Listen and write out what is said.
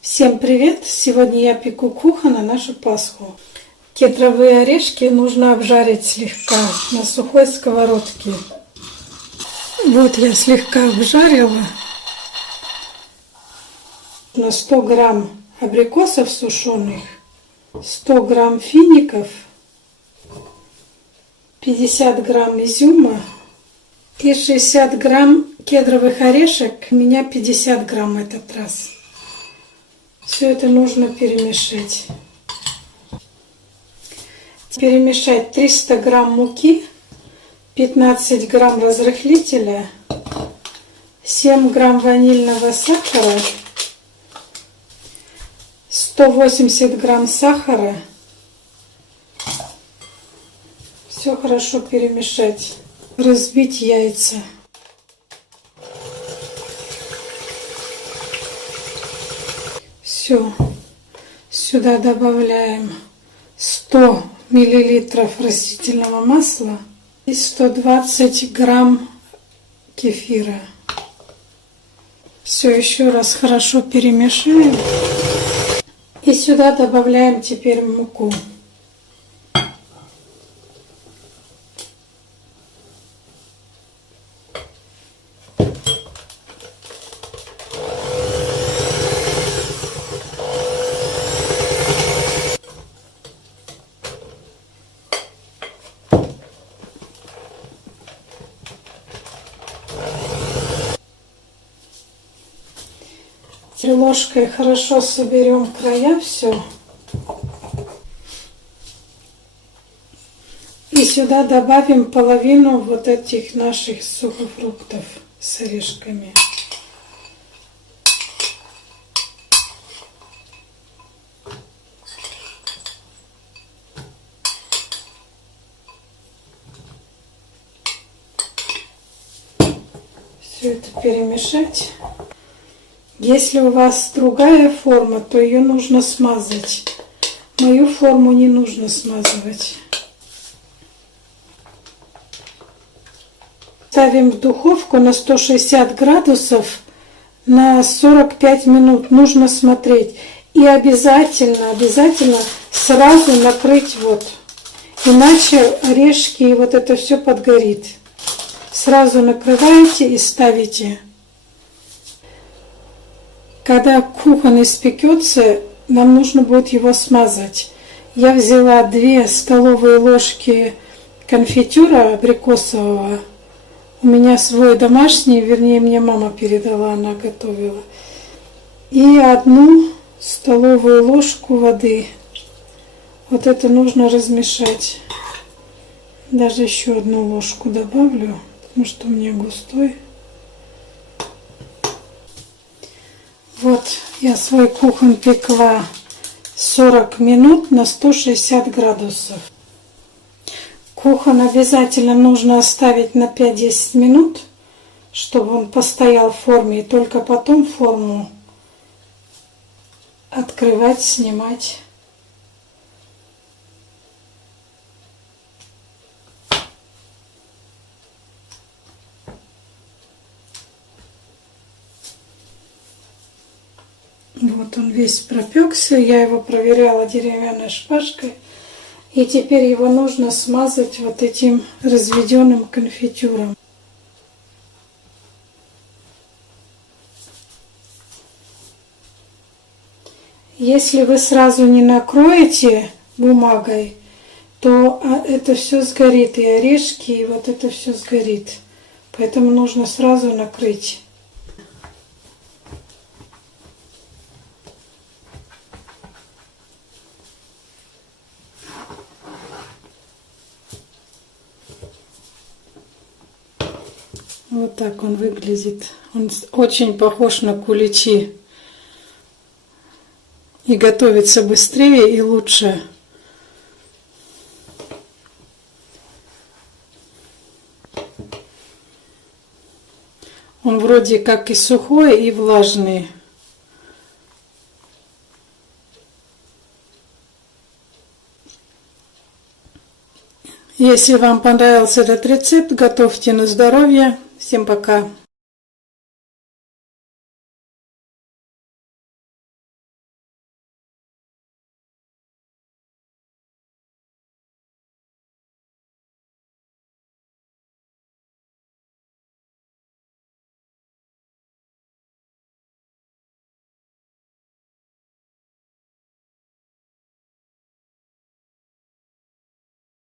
Всем привет! Сегодня я пеку куха на нашу Пасху. Кедровые орешки нужно обжарить слегка на сухой сковородке. Вот я слегка обжарила. На 100 грамм абрикосов сушеных, 100 грамм фиников, 50 грамм изюма и 60 грамм кедровых орешек. У меня 50 грамм этот раз. Все это нужно перемешать. Перемешать 300 грамм муки, 15 грамм разрыхлителя, 7 грамм ванильного сахара, 180 грамм сахара. Все хорошо перемешать. Разбить яйца. Все. Сюда добавляем 100 миллилитров растительного масла и 120 грамм кефира. Все еще раз хорошо перемешаем. И сюда добавляем теперь муку. Ложкой хорошо соберем края все. И сюда добавим половину вот этих наших сухофруктов с орешками. Все это перемешать. Если у вас другая форма, то ее нужно смазать. Мою форму не нужно смазывать. Ставим в духовку на 160 градусов на 45 минут. Нужно смотреть. И обязательно сразу накрыть вот. Иначе орешки и вот это все подгорит. Сразу накрываете и ставите. Когда кухон испекется, нам нужно будет его смазать. Я взяла 2 столовые ложки конфитюра абрикосового. У меня свой домашний, вернее, мне мама передала, она готовила. И 1 столовую ложку воды. Вот это нужно размешать. Даже еще 1 ложку добавлю, потому что у меня густой. Вот я свой кухон пекла 40 минут на 160 градусов. Кухон обязательно нужно оставить на 5-10 минут, чтобы он постоял в форме, и только потом форму открывать, снимать. Вот он весь пропекся, я его проверяла деревянной шпажкой. И теперь его нужно смазать вот этим разведенным конфитюром. Если вы сразу не накроете бумагой, то это все сгорит, и орешки, и вот это все сгорит. Поэтому нужно сразу накрыть. Вот так он выглядит. Он очень похож на куличи. И готовится быстрее и лучше. Он вроде как и сухой, и влажный. Если вам понравился этот рецепт, готовьте на здоровье. Всем пока!